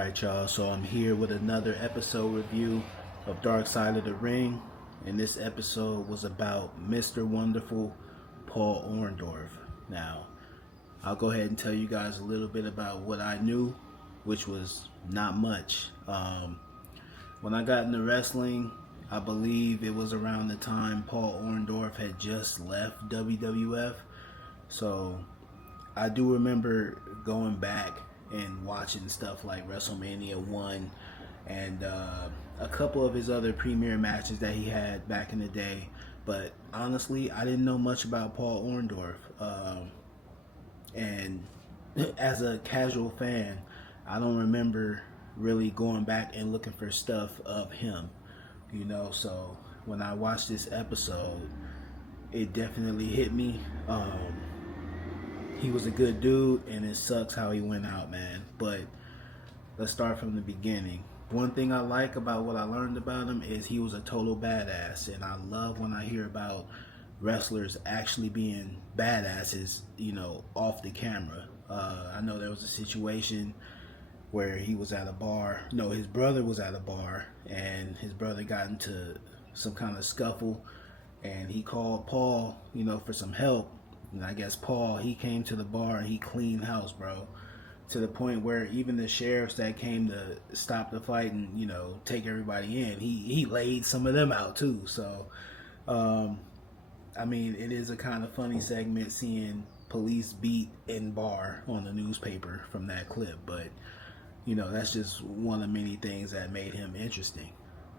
Alright, y'all, so I'm here with another episode review of Darkside of the Ring, and this episode was about Mr. Wonderful Paul Orndorff. Now, I'll go ahead and tell you guys a little bit about what I knew, which was not much. When I got into wrestling, I believe it was around the time Paul Orndorff had just left WWF, so I do remember going back and watching stuff like WrestleMania 1 and a couple of his other premier matches that he had back in the day. But honestly, I didn't know much about Paul Orndorff. And as a casual fan, I don't remember really going back and looking for stuff of him, you know. So when I watched this episode, it definitely hit me. He was a good dude, and it sucks how he went out, man. But let's start from the beginning. One thing I like about what I learned about him is he was a total badass, and I love when I hear about wrestlers actually being badasses, you know, off the camera. I know there was a situation where he was at a bar. No, his brother was at a bar, and his brother got into some kind of scuffle, and he called Paul, you know, for some help. And I guess Paul, he came to the bar and he cleaned house, bro. To the point where even the sheriffs that came to stop the fight and, you know, take everybody in, he laid some of them out too. So, I mean, it is a kind of funny segment seeing police beat in bar on the newspaper from that clip. But, you know, that's just one of many things that made him interesting.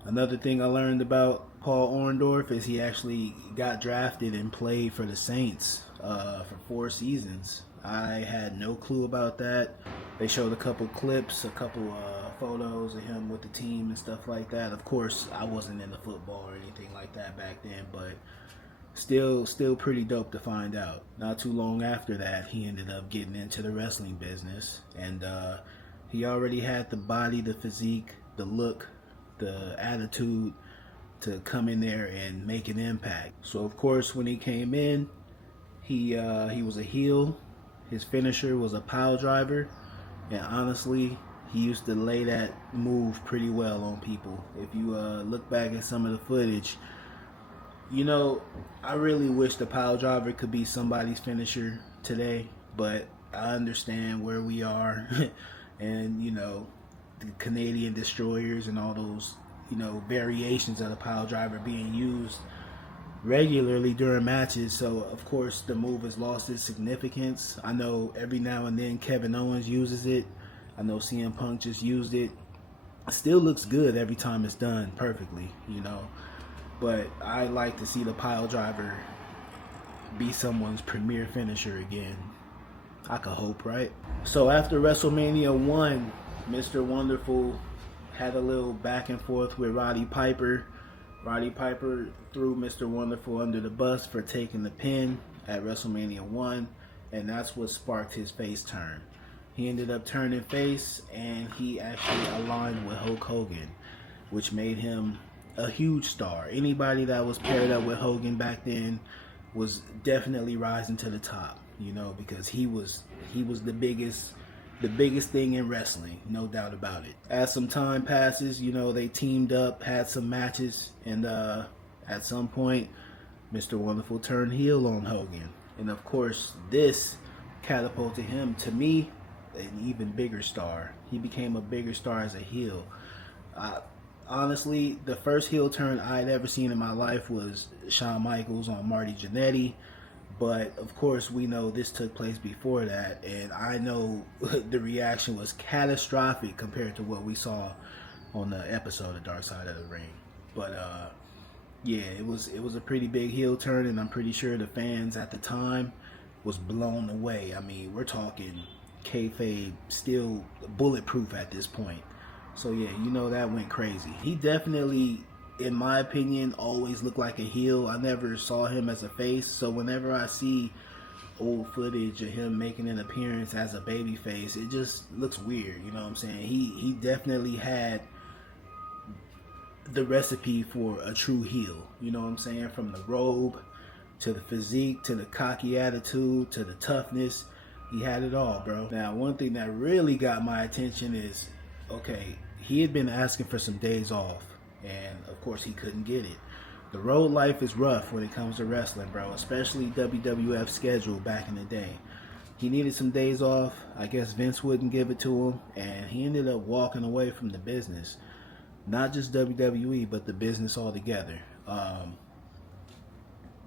Another thing I learned about Paul Orndorff is he actually got drafted and played for the Saints for 4 seasons. I had no clue about that. They showed a couple clips, a couple photos of him with the team and stuff like that. Of course, I wasn't into football or anything like that back then, but still pretty dope to find out. Not too long after that, he ended up getting into the wrestling business, and he already had the body, the physique, the look, the attitude to come in there and make an impact. So of course, when he came in, he was a heel. His finisher was a pile driver, and honestly, he used to lay that move pretty well on people. If you look back at some of the footage, you know, I really wish the pile driver could be somebody's finisher today, but I understand where we are and, you know, the Canadian destroyers and all those, you know, variations of the pile driver being used regularly during matches. So of course the move has lost its significance. I know every now and then Kevin Owens uses it. I know CM Punk just used it. It still looks good every time it's done perfectly, you know. But I like to see the pile driver be someone's premier finisher again. I could hope, right? So after WrestleMania 1, Mr. Wonderful had a little back and forth with Roddy Piper. Roddy Piper threw Mr. Wonderful under the bus for taking the pin at WrestleMania 1, and that's what sparked his face turn. He ended up turning face, and he actually aligned with Hulk Hogan, which made him a huge star. Anybody that was paired up with Hogan back then was definitely rising to the top, you know, because he was the biggest thing in wrestling, no doubt about it. As some time passes, you know, they teamed up, had some matches, and at some point, Mr. Wonderful turned heel on Hogan. And of course, this catapulted him, to me, an even bigger star. He became a bigger star as a heel. Honestly, the first heel turn I'd ever seen in my life was Shawn Michaels on Marty Jannetty. But of course, we know this took place before that, and I know the reaction was catastrophic compared to what we saw on the episode of Darkside of the Ring. But yeah, it was a pretty big heel turn, and I'm pretty sure the fans at the time was blown away. I mean, we're talking kayfabe still bulletproof at this point. So yeah, you know, that went crazy. He definitely, in my opinion, always looked like a heel. I never saw him as a face, so whenever I see old footage of him making an appearance as a baby face, it just looks weird, you know what I'm saying? He definitely had the recipe for a true heel, you know what I'm saying? From the robe to the physique to the cocky attitude to the toughness, he had it all, bro. Now, one thing that really got my attention is okay, he had been asking for some days off, and of course he couldn't get it. The road life is rough when it comes to wrestling, bro, especially WWF schedule back in the day. He needed some days off. I guess Vince wouldn't give it to him, and he ended up walking away from the business. Not just WWE, but the business altogether.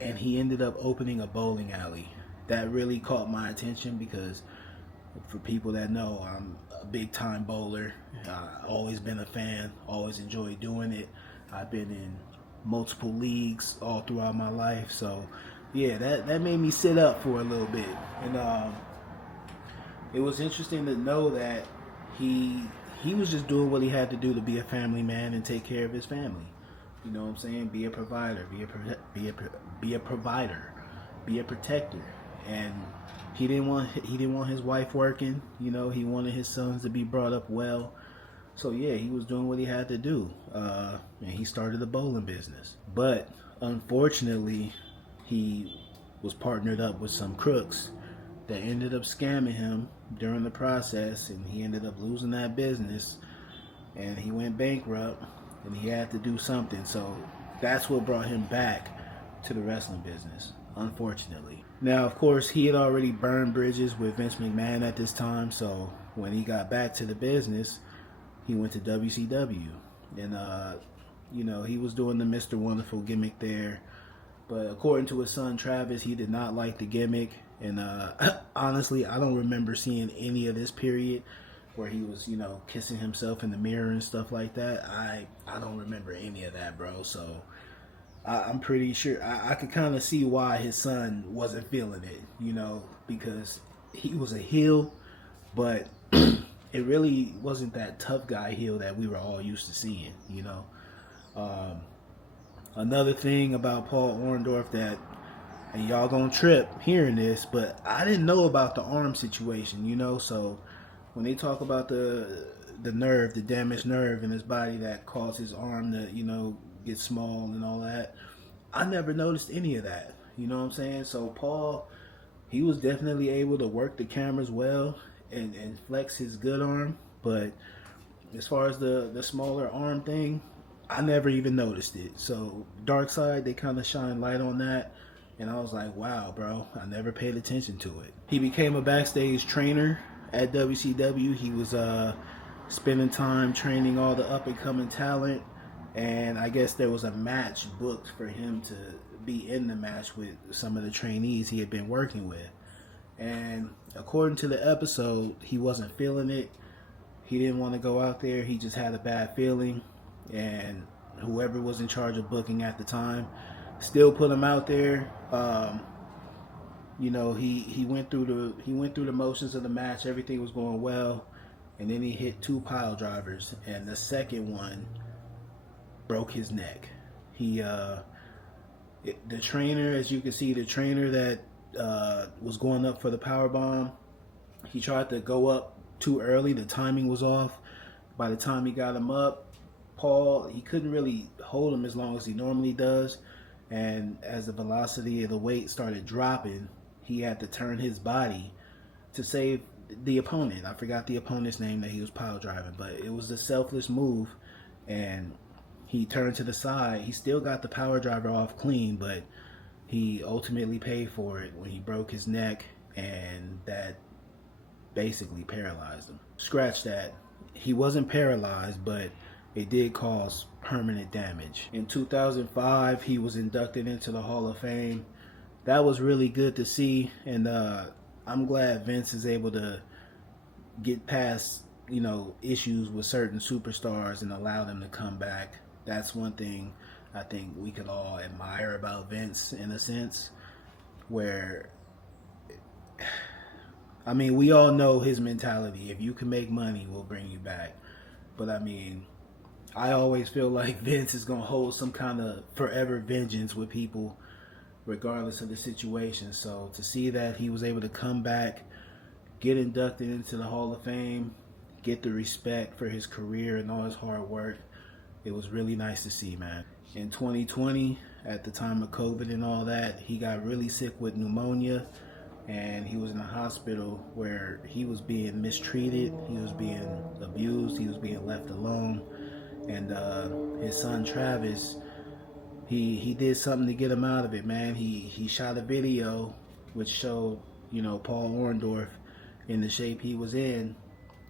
And he ended up opening a bowling alley. That really caught my attention because for people that know, I'm a big time bowler. Always been a fan, always enjoyed doing it. I've been in multiple leagues all throughout my life. So yeah, that made me sit up for a little bit. And it was interesting to know that he was just doing what he had to do to be a family man and take care of his family. You know what I'm saying? Be a provider, be a provider, be a protector. And he didn't want his wife working. You know, he wanted his sons to be brought up well. So yeah, he was doing what he had to do, and he started the bowling business. But unfortunately, he was partnered up with some crooks that ended up scamming him during the process, and he ended up losing that business, and he went bankrupt, and he had to do something. So that's what brought him back to the wrestling business, unfortunately. Now, of course, he had already burned bridges with Vince McMahon at this time, so when he got back to the business, he went to WCW. And, you know, he was doing the Mr. Wonderful gimmick there. But according to his son, Travis, he did not like the gimmick. And honestly, I don't remember seeing any of this period where he was, you know, kissing himself in the mirror and stuff like that. I don't remember any of that, bro. So I'm pretty sure I could kind of see why his son wasn't feeling it, you know, because he was a heel, but it really wasn't that tough guy heel that we were all used to seeing, you know. Another thing about Paul Orndorff that, and y'all gonna trip hearing this, but I didn't know about the arm situation, you know. So when they talk about the nerve, the damaged nerve in his body that caused his arm to, you know, get small and all that, I never noticed any of that. You know what I'm saying? So Paul, he was definitely able to work the cameras well and flex his good arm, but as far as the smaller arm thing, I never even noticed it. So Darkside, they kind of shine light on that, and I was like, wow, bro, I never paid attention to it. He became a backstage trainer at WCW. He was spending time training all the up and coming talent, and I guess there was a match booked for him to be in the match with some of the trainees he had been working with. And according to the episode, he wasn't feeling it. He didn't want to go out there. He just had a bad feeling. And whoever was in charge of booking at the time still put him out there. You know, he went through the motions of the match. Everything was going well, and then he hit 2 pile drivers, and the second one broke his neck. The trainer, as you can see, the trainer that was going up for the power bomb, he tried to go up too early. The timing was off. By the time he got him up, Paul, he couldn't really hold him as long as he normally does, and as the velocity of the weight started dropping, he had to turn his body to save the opponent. I forgot the opponent's name that he was pile driving, but it was a selfless move, and he turned to the side. He still got the power driver off clean, but he ultimately paid for it when he broke his neck, and that basically paralyzed him. Scratch that. He wasn't paralyzed, but it did cause permanent damage. In 2005, he was inducted into the Hall of Fame. That was really good to see, and I'm glad Vince is able to get past, you know, issues with certain superstars and allow them to come back. That's one thing I think we could all admire about Vince, in a sense, where, I mean, we all know his mentality. If you can make money, we'll bring you back. But I mean, I always feel like Vince is going to hold some kind of forever vengeance with people, regardless of the situation. So to see that he was able to come back, get inducted into the Hall of Fame, get the respect for his career and all his hard work, it was really nice to see, man. In 2020, at the time of COVID and all that, he got really sick with pneumonia, and he was in a hospital where he was being mistreated, he was being abused, he was being left alone. And his son Travis, he did something to get him out of it, man. He shot a video which showed, you know, Paul Orndorff in the shape he was in.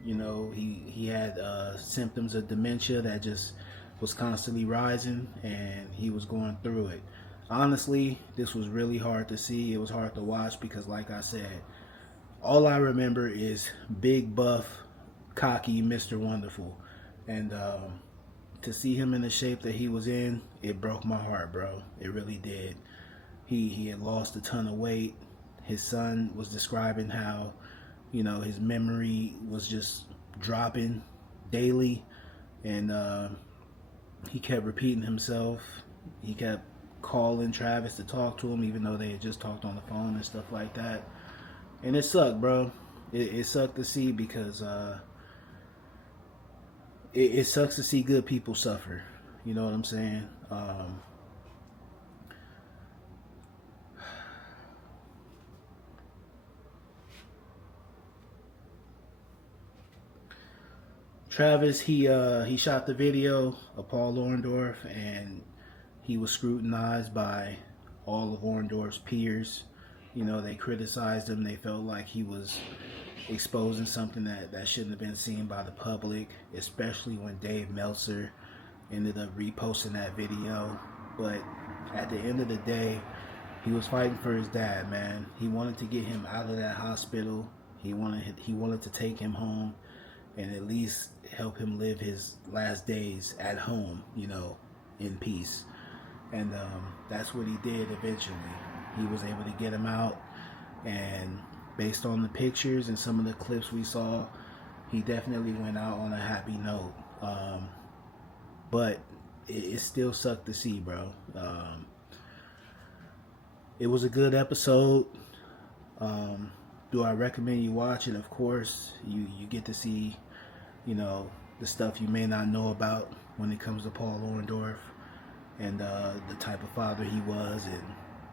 You know, he had symptoms of dementia that just was constantly rising, and he was going through it. Honestly, this was really hard to see. It was hard to watch because, like I said, all I remember is big, buff, cocky Mr. Wonderful. And to see him in the shape that he was in, it broke my heart, bro. It really did. He had lost a ton of weight. His son was describing how, you know, his memory was just dropping daily, and he kept repeating himself. He kept calling Travis to talk to him, even though they had just talked on the phone and stuff like that. And it sucked, bro. It sucked to see because it sucks to see good people suffer. You know what I'm saying? Travis, he shot the video of Paul Orndorff, and he was scrutinized by all of Orndorff's peers. You know, they criticized him. They felt like he was exposing something that shouldn't have been seen by the public, especially when Dave Meltzer ended up reposting that video. But at the end of the day, he was fighting for his dad, man. He wanted to get him out of that hospital. He wanted to take him home and at least help him live his last days at home, you know, in peace. And that's what he did eventually. He was able to get him out, and based on the pictures and some of the clips we saw, he definitely went out on a happy note. But it still sucked to see, bro. It was a good episode. Do I recommend you watch it? Of course. You get to see, you know, the stuff you may not know about when it comes to Paul Orndorff, and the type of father he was, and,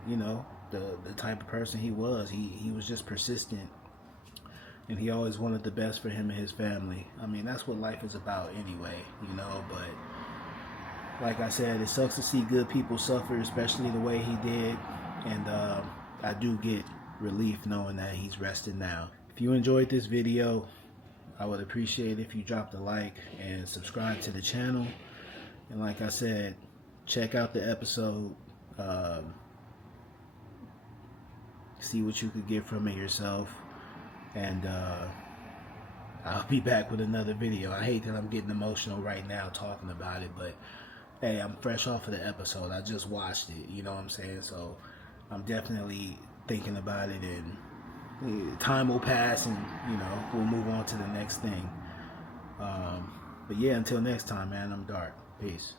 you know, the type of person he was. He was just persistent, and he always wanted the best for him and his family. I mean, that's what life is about anyway, you know. But like I said, it sucks to see good people suffer, especially the way he did. And I do get relief knowing that he's resting now. If you enjoyed this video, I would appreciate if you dropped a like and subscribe to the channel. And like I said, check out the episode. See what you could get from it yourself. And I'll be back with another video. I hate that I'm getting emotional right now talking about it, but hey, I'm fresh off of the episode. I just watched it, you know what I'm saying? So I'm definitely thinking about it, and time will pass, and, you know, we'll move on to the next thing. But yeah, until next time, man, I'm Dark. Peace.